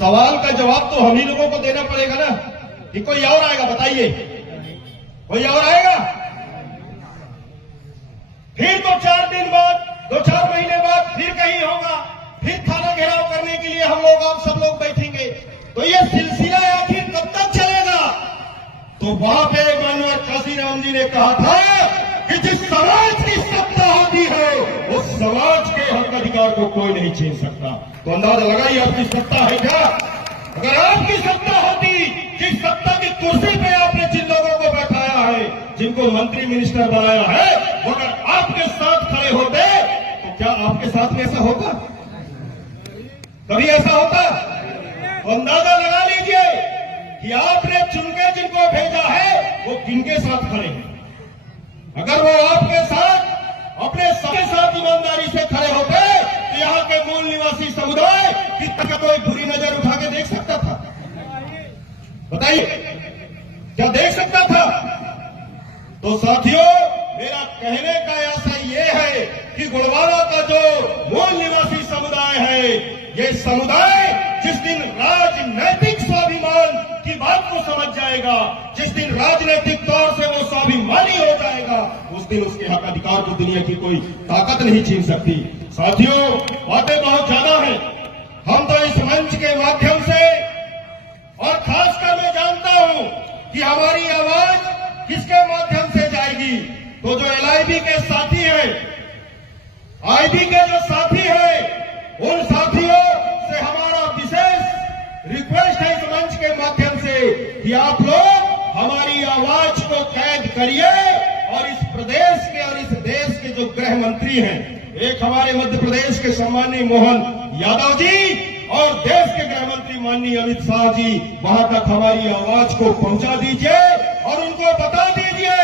सवाल का जवाब तो हम ही लोगों को देना पड़ेगा ना, कि कोई और आएगा? बताइए, कोई और आएगा? फिर तो 4 दिन बाद, 2-4 महीने बाद फिर कहीं होगा, फिर थाना घेराव करने के लिए हम लोग, आप सब लोग बैठेंगे। तो ये सिलसिला आखिर कब तक चलेगा? तो वहां पे माननीय काशीराम जी ने कहा था कि जिस समाज की सत्ता होती है उस समाज के हक अधिकार को कोई नहीं छीन सकता। तो अंदाजा लगाइए आपकी सत्ता है क्या? अगर आपकी सत्ता होती, जिस सत्ता की कुर्सी पे आपने जिन लोगों को बैठाया है, जिनको मंत्री मिनिस्टर बनाया है, वो अगर आपके साथ खड़े होते तो क्या आपके साथ में ऐसा होता? कभी ऐसा होता? तो अंदाजा लगा लीजिए कि आपने चुनके जिनको भेजा है वो किनके साथ खड़े हैं। अगर वो आपके साथ, अपने सबके साथ ईमानदारी से खड़े होते तो यहाँ के मूल निवासी समुदाय की कोई बुरी नजर उठा के देख सकता था? बताइए, क्या देख सकता था? तो साथियों, मेरा कहने का ऐसा ये है कि गुड़वाला का जो मूल निवासी समुदाय है, ये समुदाय जिस दिन राजनैतिक स्वाभिमान की बात को समझ जाएगा, जिस दिन राजनीतिक तौर से वो स्वाभिमानी हो जाएगा, उस दिन उसके हक अधिकार को दुनिया की कोई ताकत नहीं छीन सकती। साथियों, बातें बहुत ज्यादा हैं। हम तो इस मंच के माध्यम से, और खासकर मैं जानता हूं कि हमारी आवाज किसके माध्यम से जाएगी, तो जो LIB के साथी हैं, IB के जो साथी हैं, उन साथियों से हमारा विशेष रिक्वेस्ट है इस मंच के माध्यम से कि आप लोग हमारी आवाज को कैद करिए और इस प्रदेश के और इस देश के जो गृह मंत्री हैं, एक हमारे मध्य प्रदेश के सम्माननीय मोहन यादव जी और देश के गृह मंत्री माननीय अमित शाह जी, वहां तक हमारी आवाज को पहुंचा दीजिए और उनको बता दीजिए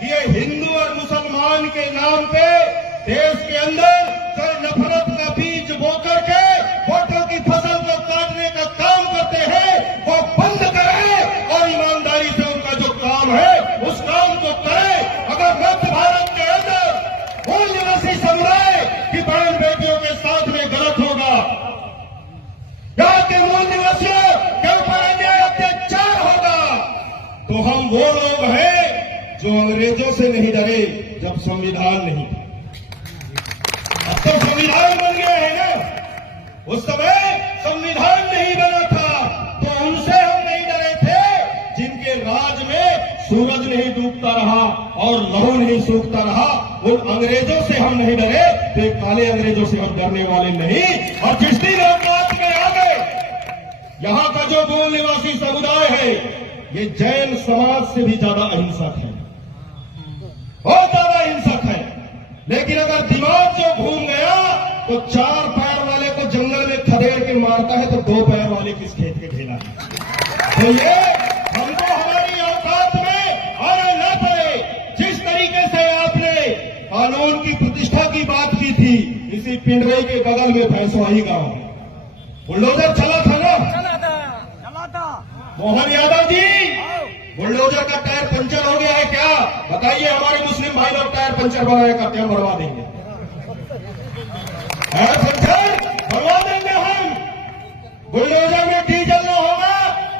कि ये हिंदू और मुसलमान के नाम पे देश के अंदर जो नफरत का बीज बो करके वोटों की फसल को काटने का काम करते हैं, वो बंद करें और ईमानदारी से उनका जो काम है उस काम को करें। अगर मध्य भारत के अंदर मूल निवासी समुदाय की बहन बेटियों के साथ में गलत होगा, यहाँ के मूल निवासियों के ऊपर अन्याय अत्याचार होगा, तो हम वो लोग हैं जो अंग्रेजों से नहीं डरे जब संविधान नहीं था। अब तो संविधान बन गया है ना, उस समय संविधान नहीं बना था तो उनसे हम नहीं डरे थे जिनके राज में सूरज नहीं डूबता रहा और लहू नहीं सूखता रहा। उन अंग्रेजों से हम नहीं डरे, तो काले अंग्रेजों से हम डरने वाले नहीं। और जिस दिन हम बात में आ गए, यहाँ का जो मूल निवासी समुदाय है ये जैन समाज से भी ज्यादा अहिंसक है, बहुत ज्यादा हिंसक है। लेकिन अगर दिमाग जो घूम गया तो 4 पैर वाले को जंगल में खदेड़ के मारता है तो 2 पैर वाले किस खेत के ढेला है। तो ये हमको हमारी औकात में आना न पड़े। जिस तरीके से आपने कानून की प्रतिष्ठा की बात की थी, इसी पिंडरई के बगल में भैंसवाही गांव बुलडोजर चला था ना, चला था मोहन यादव जी, बुलडोजर का टायर पंचर हो गया है क्या? बताइए, हमारे मुस्लिम भाई लोग टायर पंचर बनाए करते हैं, बढ़वा देंगे टायर पंचर, बढ़वा देंगे हम। बुलडोजर में डीजल न होगा,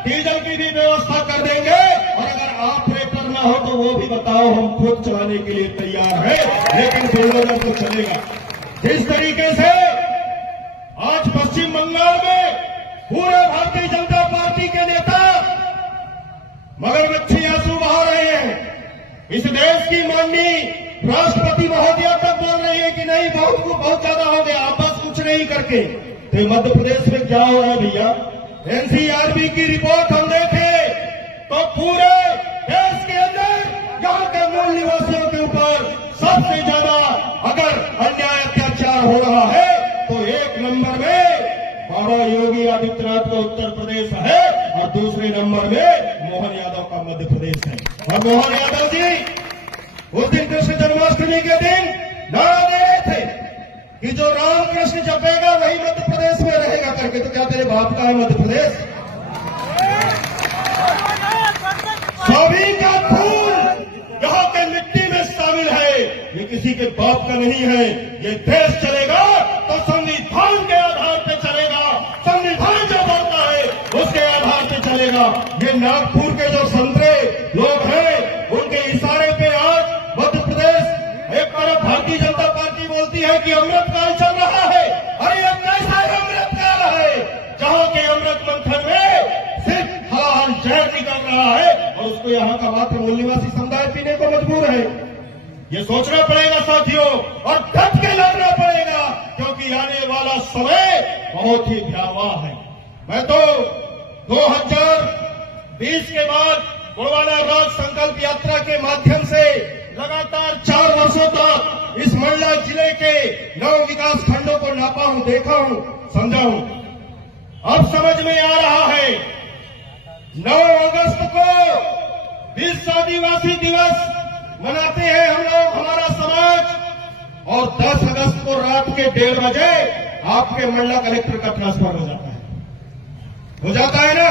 डीजल की भी व्यवस्था कर देंगे। और अगर ऑपरेटर न हो तो वो भी बताओ, हम खुद चलाने के लिए तैयार है, लेकिन बुलडोजर तो चलेगा। जिस तरीके से आज पश्चिम बंगाल में पूरे भारतीय जनता पार्टी के नेता मगरमच्छी आंसू बहा रहे हैं, इस देश की माननीय राष्ट्रपति महोदया तक बोल रही है कि नहीं, बहुत ज्यादा हो गया, आप बस कुछ नहीं करके। तो मध्य प्रदेश में क्या हो रहा है भैया? NCRB की रिपोर्ट हम देखें तो पूरे देश के अंदर यहाँ के मूल निवासियों के ऊपर सबसे ज्यादा अगर अन्याय अत्याचार हो रहा है तो 1 नंबर में बाबा योगी आदित्यनाथ का उत्तर प्रदेश है और दूसरे नंबर में मोहन यादव का मध्य प्रदेश है। और मोहन यादव जी उस दिन कृष्ण जन्माष्टमी के दिन नारा दे रहे थे कि जो राम कृष्ण जपेगा वही मध्य प्रदेश में रहेगा करके। तो क्या तेरे बाप का है मध्य प्रदेश? सभी का खून यहाँ के मिट्टी में शामिल है, ये किसी के बाप का नहीं है। ये देश चलेगा तो संविधान के आधार पर चलेगा। संविधान जो बोलता नागपुर के जो संतरे लोग हैं उनके इशारे पे आज मध्य प्रदेश एक तरफ भारतीय जनता पार्टी बोलती है कि अमृतकाल चल रहा है। अरे ये कैसा अमृतकाल है जहां के अमृत मंथन में सिर्फ हलाहल जहर निकल रहा है और उसको यहाँ का मात्र मूल निवासी समुदाय पीने को मजबूर है। ये सोचना पड़ेगा साथियों और डट के लड़ना पड़ेगा, क्योंकि आने वाला समय बहुत ही भयावह है। मैं तो 2020 के बाद गोंडवाना राज संकल्प यात्रा के माध्यम से लगातार 4 वर्षों तक इस मंडला जिले के 9 विकास खंडों को नापा हूं, देखा हूं, समझा हूं। अब समझ में आ रहा है 9 अगस्त को विश्व आदिवासी दिवस मनाते हैं हम लोग, हमारा समाज, और 10 अगस्त को रात के 1:30 बजे आपके मंडला कलेक्टर का ट्रांसफर हो जाता है ना।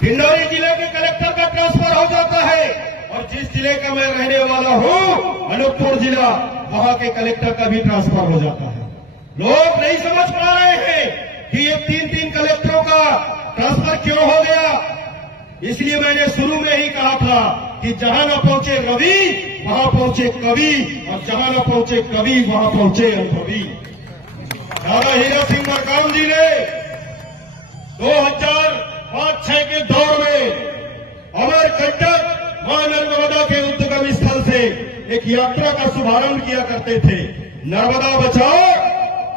डिंडौरी जिले के कलेक्टर का ट्रांसफर हो जाता है, और जिस जिले का मैं रहने वाला हूं अनूपपुर जिला, वहां के कलेक्टर का भी ट्रांसफर हो जाता है। लोग नहीं समझ पा रहे हैं कि ये 3 कलेक्टरों का ट्रांसफर क्यों हो गया। इसलिए मैंने शुरू में ही कहा था कि जहां न पहुंचे रवि वहां पहुंचे कवि, और जहां न पहुंचे कवि वहां पहुंचे अनुभवी। दादा हीरा सिंह मरकाम जी ने 2005-06 के दौर में अमरकंटक मां नर्मदा के उद्गम स्थल से एक यात्रा का शुभारंभ किया करते थे। नर्मदा बचाओ,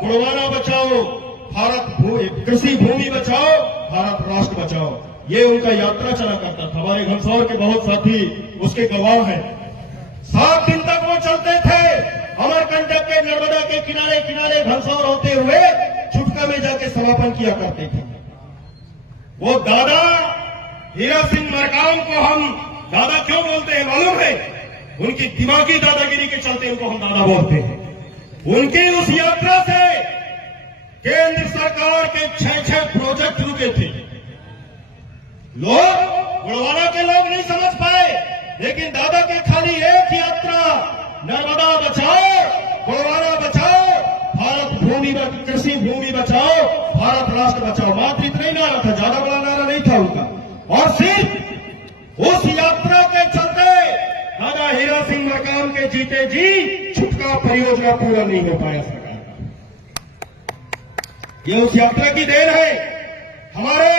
गोंडवाना बचाओ, भारत कृषि भूमि बचाओ, भारत राष्ट्र बचाओ, ये उनका यात्रा चला करता था। हमारे घनसौर के बहुत साथी उसके गवाह हैं। 7 दिन तक वो चलते थे, अमरकंटक के नर्मदा के किनारे किनारे घनसौर होते हुए छुटका में जाके समापन किया करते थे। वो दादा हीरा सिंह मरकाम को हम दादा क्यों बोलते हैं मालूम है? उनकी दिमागी दादागिरी के चलते उनको हम दादा बोलते हैं। उनकी उस यात्रा से केंद्र सरकार के 6 प्रोजेक्ट रुके थे। लोग गोंडवाना के लोग नहीं समझ पाए, लेकिन दादा के खाली एक यात्रा, नर्मदा बचाओ, गोंडवाना बचाओ, भारत भूमि कृषि भूमि बचाओ, भारत राष्ट्र बचाओ, मात्र इतना ही नारा था, ज्यादा बड़ा नारा नहीं था उनका। और सिर्फ उस यात्रा के चलते दादा हीरा सिंह मरकाम के जीते जी छुटका परियोजना पूरा नहीं हो पाया सरकार का। ये उस यात्रा की देन है। हमारे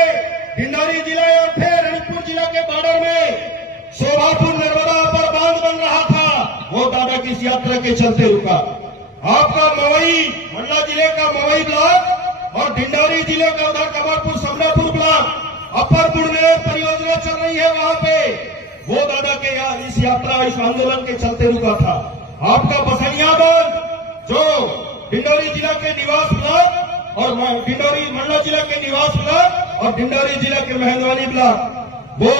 डिंडौरी जिला और फिर अनूपपुर जिला के बॉर्डर में शोभापुर नर्मदा पर बांध बन रहा था, वो दादा की इस यात्रा के चलते रुका। आपका मवई मंडला जिले का मवई ब्लॉक और डिंडौरी जिले का उधर कमरपुर समरापुर ब्लॉक अपर बुढ़मेर परियोजना चल रही है, वहां पे वो दादा के इस यात्रा इस आंदोलन के चलते रुका था। आपका बसनिया बांध जो डिंडौरी जिला के निवास ब्लॉक और डिंडौरी मंडला जिला के निवास ब्लॉक और डिंडौरी जिला के मेहंदवानी ब्लॉक, वो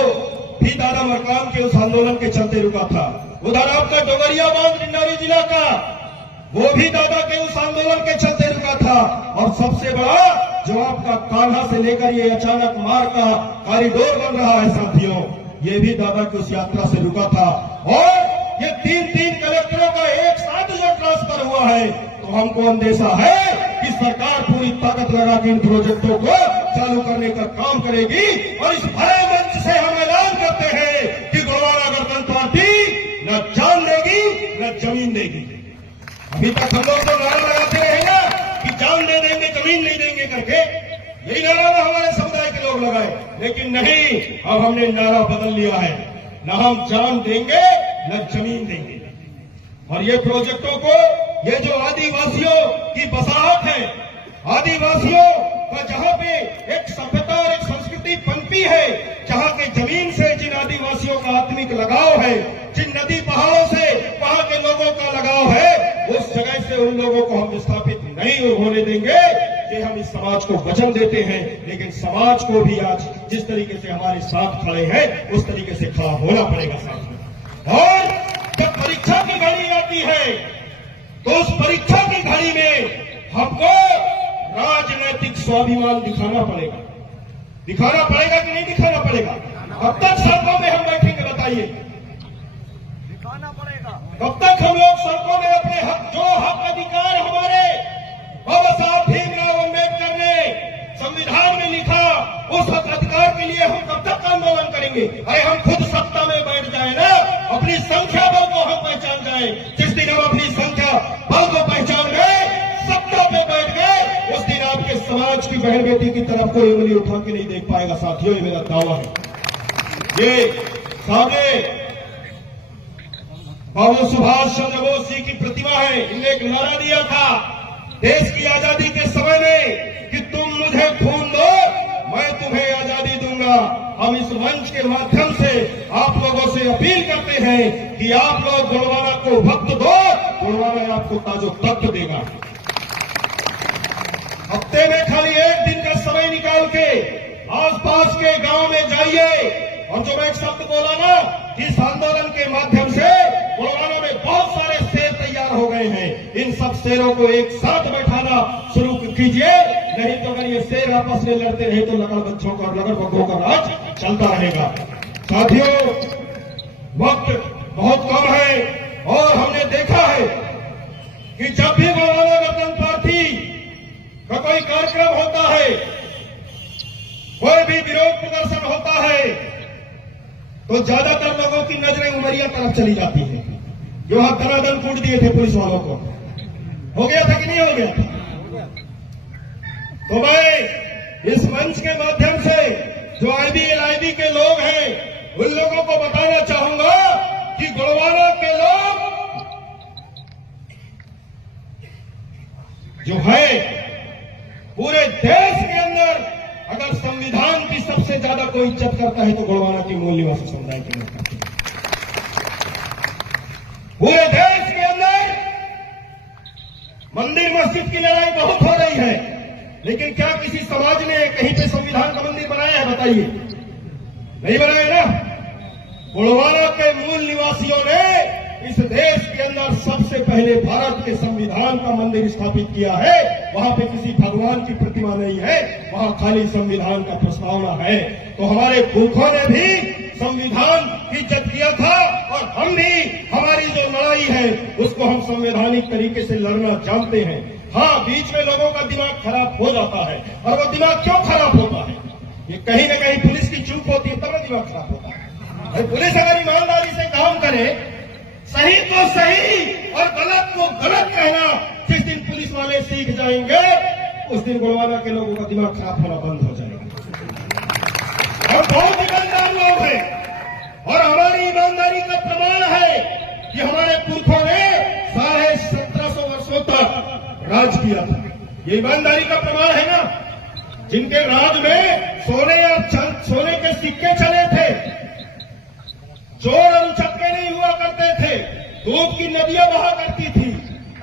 भी दादा मरकाम के उस आंदोलन के चलते रुका था। उधर आपका डोगरिया बांध डिंडौरी जिला का, वो भी दादा के उस आंदोलन के चलते रुका था। और सबसे बड़ा जो आपका कान्हा से लेकर ये अचानक मार का कॉरिडोर बन रहा है साथियों, ये भी दादा की उस यात्रा से रुका था। और ये 3 कलेक्टरों का एक साथ जो ट्रांसफर हुआ है, तो हमको अंदेशा है कि सरकार पूरी ताकत लगा के इन प्रोजेक्टों को चालू करने का काम करेगी। और इस भरे मंच से हम ऐलान करते हैं कि गोंडवाना गणतंत्र पार्टी न जान देगी न जमीन देगी। अभी तक हम लोग तो नारा लगाते रहे ना कि जान दे देंगे जमीन नहीं देंगे करके, यही नारा हमारे समुदाय के लोग लगाए, लेकिन नहीं, अब हमने नारा बदल लिया है, न हम जान देंगे न जमीन देंगे। और ये प्रोजेक्टों को, ये जो आदिवासियों की बसाहत है, आदिवासियों का जहां पे एक सभ्यता और एक संस्कृति पनपी है, जहां के जमीन से जिन आदिवासियों का आत्मिक लगाव है, जिन नदी पहाड़ों से वहां के लोगों का लगाव है, उस जगह से उन लोगों को हम विस्थापित नहीं होने देंगे। ये हम इस समाज को वचन देते हैं, लेकिन समाज को भी आज जिस तरीके से हमारे साथ खड़े हैं उस तरीके से खड़ा होना पड़ेगा साथ में। और जब परीक्षा की घड़ी आती है तो उस परीक्षा की घड़ी में हमको राजनैतिक स्वाभिमान दिखाना पड़ेगा कि नहीं दिखाना पड़ेगा? कब तक सड़कों में हम बैठेंगे बताइए? दिखाना पड़ेगा। कब तक हम लोग सड़कों में अपने हक, जो हक अधिकार हमारे बाबा साहब भीमराव अम्बेडकर ने संविधान में लिखा उस अधिकार के लिए हम कब तक आंदोलन करेंगे? अरे हम खुद सत्ता में बैठ जाए ना, अपनी संख्या बल को हम पहचान जाए। जिस दिन हम अपनी संख्या बल को पहचान गए, सत्ता पे बैठ गए, उस दिन आपके समाज की बहन बेटी की तरफ कोई उंगली उठा के नहीं देख पाएगा। साथियों, ये मेरा दावा है। ये सामने बाबू सुभाष चंद्र बोस जी की प्रतिमा है। इन्होंने एक नारा दिया था देश की आजादी के समय में कि तुम मुझे खून दो, मैं तुम्हें आजादी दूंगा। हम इस मंच के माध्यम से आप लोगों से अपील करते हैं कि आप लोग गोंडवाना को वक्त दो, गोंडवाना आपको ताजो तख्त देगा। हफ्ते में खाली एक दिन का समय निकाल के आसपास के गांव में जाइए, और जो मैं एक शब्द बोला ना, इस आंदोलन के माध्यम से गोंडवाना में बहुत सारे शेर तैयार हो गए हैं। इन सब शेरों को एक साथ बैठाना शुरू कीजिए, नहीं तो अगर ये शेर आपस में लड़ते रहे तो लकड़ बच्चों का और लकड़ बग्गों का राज चलता रहेगा। साथियों, वक्त बहुत कम है और हमने देखा है कि जब भी गोंडवाना गणतंत्र पार्टी का कोई कार्यक्रम होता है, कोई भी विरोध प्रदर्शन होता है, तो ज्यादातर लोगों की नजरें उमरिया तरफ चली जाती है। जो हाथ धनाधन कूट दिए थे पुलिस वालों को, हो गया था कि नहीं हो गया था? तो मैं इस मंच के माध्यम से जो IBLIB के लोग हैं, उन लोगों को बताना चाहूंगा कि गोंडवाना के लोग जो है पूरे देश के अंदर अगर संविधान की सबसे ज्यादा कोई इज्जत करता है तो गोंडवाना के मूल निवासी समुदाय के लोग करते हैं। पूरे देश के अंदर मंदिर मस्जिद की लड़ाई बहुत हो रही है, लेकिन क्या किसी समाज ने कहीं पे संविधान का मंदिर बनाया है? बताइए, नहीं बनाया ना। गोंडवाना के मूल निवासियों ने इस देश के अंदर सबसे पहले भारत के संविधान का मंदिर स्थापित किया है। वहां पे किसी भगवान की प्रतिमा नहीं है, वहां खाली संविधान का प्रस्तावना है। तो हमारे पुरखों ने भी संविधान की इज्जत किया था, और हम भी हमारी जो लड़ाई है उसको हम संवैधानिक तरीके से लड़ना जानते हैं। हाँ, बीच में लोगों का दिमाग खराब हो जाता है, और वो दिमाग क्यों खराब होता है? ये कहीं न कहीं पुलिस की चूक होती है, तब ना दिमाग खराब होता है। पुलिस अगर ईमानदारी से काम करे, सही को सही और गलत को गलत कहना जिस दिन पुलिस वाले सीख जाएंगे, उस दिन गोंडवाना के लोगों का दिमाग खराब होना बंद हो जाएगा। हम बहुत ईमानदार लोग हैं, और हमारी ईमानदारी का प्रमाण है कि हमारे पुरखों ने 1750 वर्षों तक राज किया था। ये ईमानदारी का प्रमाण है ना। जिनके राज में सोने के सिक्के चले थे, चोर और उचक्के नहीं हुआ करते थे, दूध की नदियां बहा करती थी,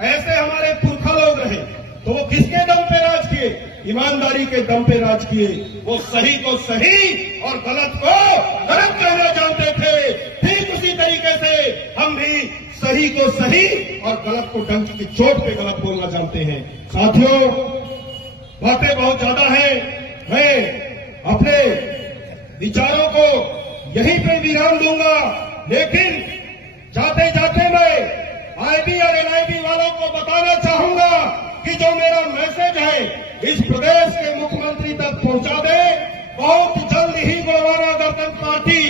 ऐसे हमारे पुरखा लोग रहे। तो वो किसके दम पे राज किए? ईमानदारी के दम पे राज किए। वो सही को सही और गलत को गलत कहना जानते थे। ठीक उसी तरीके से हम भी सही को सही और गलत को डंक की चोट पे गलत बोलना जानते हैं। साथियों, बातें बहुत ज्यादा हैं, मैं अपने विचारों को यहीं पे विराम दूंगा, लेकिन जाते जाते मैं IB और LIB वालों को बताना चाहूंगा कि जो मेरा मैसेज है इस प्रदेश के मुख्यमंत्री तक पहुंचा दे। बहुत जल्द ही गोंडवाना गणतंत्र पार्टी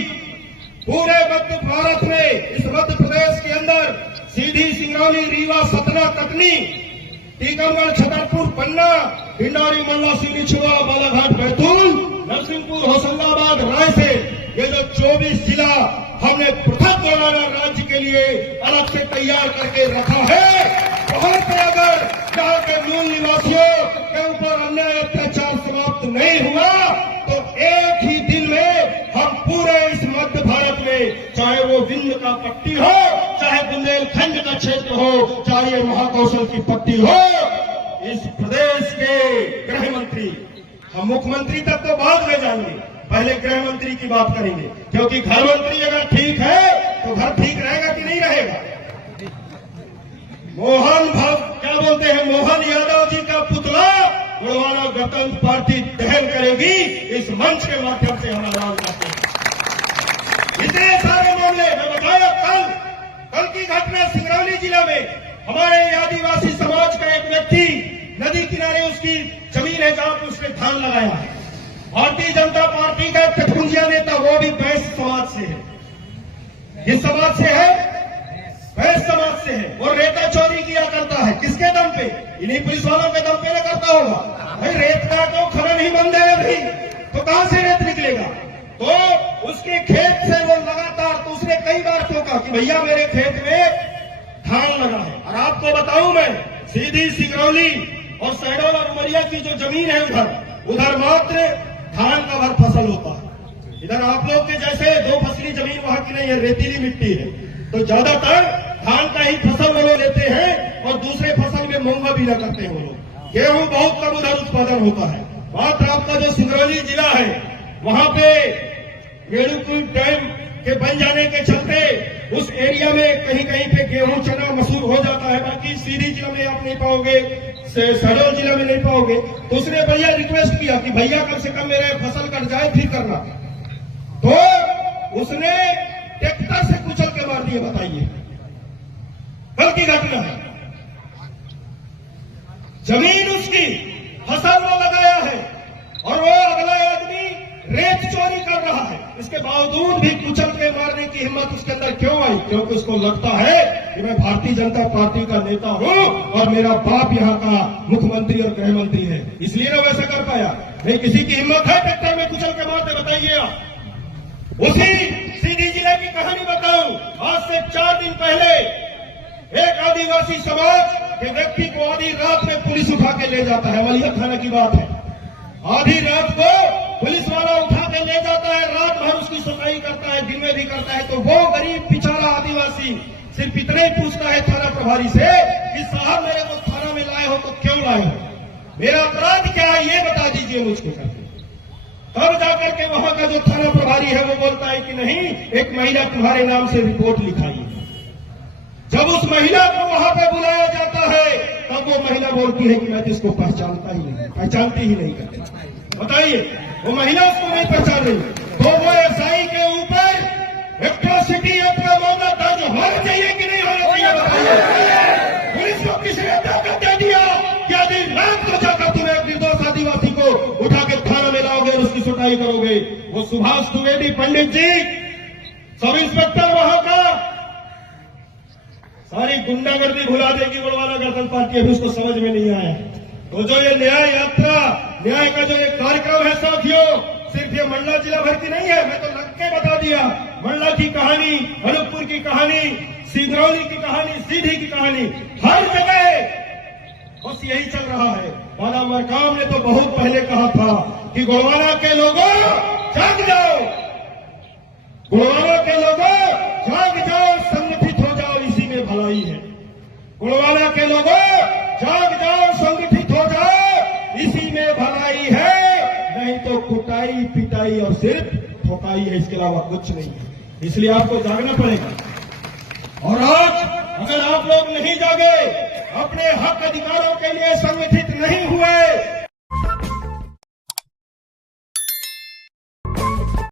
पूरे मध्य भारत में, इस मध्य प्रदेश के अंदर सीधी, सिंगरौली, रीवा, सतना, कटनी, टीकमगढ़, छतरपुर, पन्ना, भिंडारी, मल्ला, सिवनी, छिंदवाड़ा, बालाघाट, बैतूल, नरसिंहपुर, होशंगाबाद, रायसेन, ये जो 24 जिला हमने पृथक गोंडवाना राज्य के लिए अलग से तैयार करके रखा है, वहां पे अगर यहाँ के मूल निवासियों के ऊपर अन्याय अत्याचार समाप्त नहीं हुआ तो एक ही दिन में हम पूरे इस मध्य भारत में, चाहे वो विंध्य का पट्टी हो, चाहे बुंदेलखंड का क्षेत्र हो, चाहे ये महाकौशल की पट्टी हो, इस प्रदेश के गृह मंत्री, हम मुख्यमंत्री तक तो बाद में जाएंगे, पहले गृह मंत्री की बात करेंगे, क्योंकि घर मंत्री अगर ठीक है तो घर ठीक रहेगा कि नहीं रहेगा। क्या बोलते हैं, मोहन यादव जी का पुतला गोंडवाना गणतंत्र पार्टी दहन करेगी। इस मंच के माध्यम से हम ऐलान करते हैं। इतने सारे मामले मैं बताया, कल की घटना सिंगरौली जिला में हमारे आदिवासी समाज का एक व्यक्ति, नदी किनारे उसकी जमीन है जहां पर उसने धान लगाया है, भारतीय जनता पार्टी का कठपुंजिया नेता, वो भी बैस समाज से है। किस समाज से है? बैस समाज से है। वो रेता चोरी किया करता है। किसके दम पे? इन्हीं पुलिस वालों के दम पे न करता होगा। भाई रेत का तो खनन ही बंद है अभी, तो कहां से रेत निकलेगा? तो उसके खेत से वो लगातार, तो उसने कई बार टोका कि भैया मेरे खेत में धान लगा है। और आपको बताऊं मैं, सीधी सिंगरौली और शहडोल और उमरिया की जो जमीन है उधर मात्र धान का भर फसल होता है। इधर आप लोग के जैसे दो फसली जमीन वहां की नहीं है, रेतीली मिट्टी है, तो ज्यादातर धान का ही फसल वो लोग लेते हैं और दूसरे फसल में मूंगा भी न करते हैं वो लोग। गेहूं बहुत कम उधर उत्पादन होता है। मात्र आपका जो सिंगरौली जिला है वहां पे रेणुकूट डैम के बन जाने के चलते उस एरिया में कहीं कहीं पे गेहूं चना मसूर हो जाता है, बाकी सीधी जिला में आप नहीं पाओगे, शहडोल जिला में नहीं पाओगे। तो उसने भैया रिक्वेस्ट किया कि भैया कम से कम मेरे फसल कट जाए फिर करना, तो उसने ट्रैक्टर से कुचल के मार दिए। बताइए, कल की घटना है। जमीन उसकी, फसल वो लगाया है और वो अगला आदमी रेत चोरी कर रहा है। इसके बावजूद भी कुचल के मारने की हिम्मत उसके अंदर क्यों आई? क्योंकि उसको लगता है कि मैं भारतीय जनता पार्टी का नेता हूं और मेरा बाप यहां का मुख्यमंत्री और गृह मंत्री है, इसलिए ना वैसा कर पाया। नहीं, किसी की हिम्मत है ट्रैक्टर में कुचल के मारते? बताइए आप। उसी सीधी जिले की कहानी बताऊं। आज से 4 दिन पहले एक आदिवासी समाज के व्यक्ति को आधी रात में पुलिस उठा के ले जाता है। अमलिया थाना की बात है। आधी रात को पुलिस वाला उठा के ले जाता है, रात भर उसकी सफाई करता है, दिन में भी करता है। तो वो गरीब पिछड़ा आदिवासी सिर्फ इतना ही पूछता है थाना प्रभारी से कि साहब मेरे को थाना में लाए हो तो क्यों लाए हो, मेरा अपराध क्या है ये बता दीजिए मुझको करके। तब जाकर के वहां का जो थाना प्रभारी है वो बोलता है कि नहीं, एक महिला तुम्हारे नाम से रिपोर्ट लिखाई। जब उस महिला को वहां पे बुलाया जाता है तब वो महिला बोलती है कि मैं तो इसको पहचानती ही नहीं करती। बताइए, वो महिला उसको नहीं पहचान रही, तो वो एसआई के ऊपर एट्रोसिटी एक्ट का मामला दर्ज होना चाहिए कि नहीं होना चाहिए? बताइए। पुलिस को किसने ताकत दे दिया कि दिन रात को जाकर तुम एक निर्दोष आदिवासी को उठा के थाना में लाओगे और उसकी सुनवाई करोगे? वो सुभाष द्विवेदी पंडित जी, सब इंस्पेक्टर वहां का, सारी गुंडागर्दी भुला देगी गोलवाला गणतंत्र पार्टी, अभी उसको समझ में नहीं आया। तो जो ये न्याय यात्रा, न्याय का जो ये कार्यक्रम है साथियों, सिर्फ ये मंडला जिला भर की नहीं है, मैं तो लग के बता दिया। मंडला की कहानी, अनूपपुर की कहानी, सिंगरौली की कहानी, सीधी की कहानी, हर जगह बस यही चल रहा है। बाला मरकाम ने तो बहुत पहले कहा था कि गोलवाला के लोगों जाग जाओ, गोलवाला के लोगों जाग जाओ, संगठित हो जाओ, इसी में भलाई है। गोलवाला के लोगों जाग जाओ, संगठित हो जाओ, इसी में भलाई है, नहीं तो कुटाई पिटाई और सिर्फ ठोकाई है, इसके अलावा कुछ नहीं है। इसलिए आपको जागना पड़ेगा। और आज अगर आप लोग नहीं जागे, अपने हक अधिकारों के लिए संगठित नहीं हुए,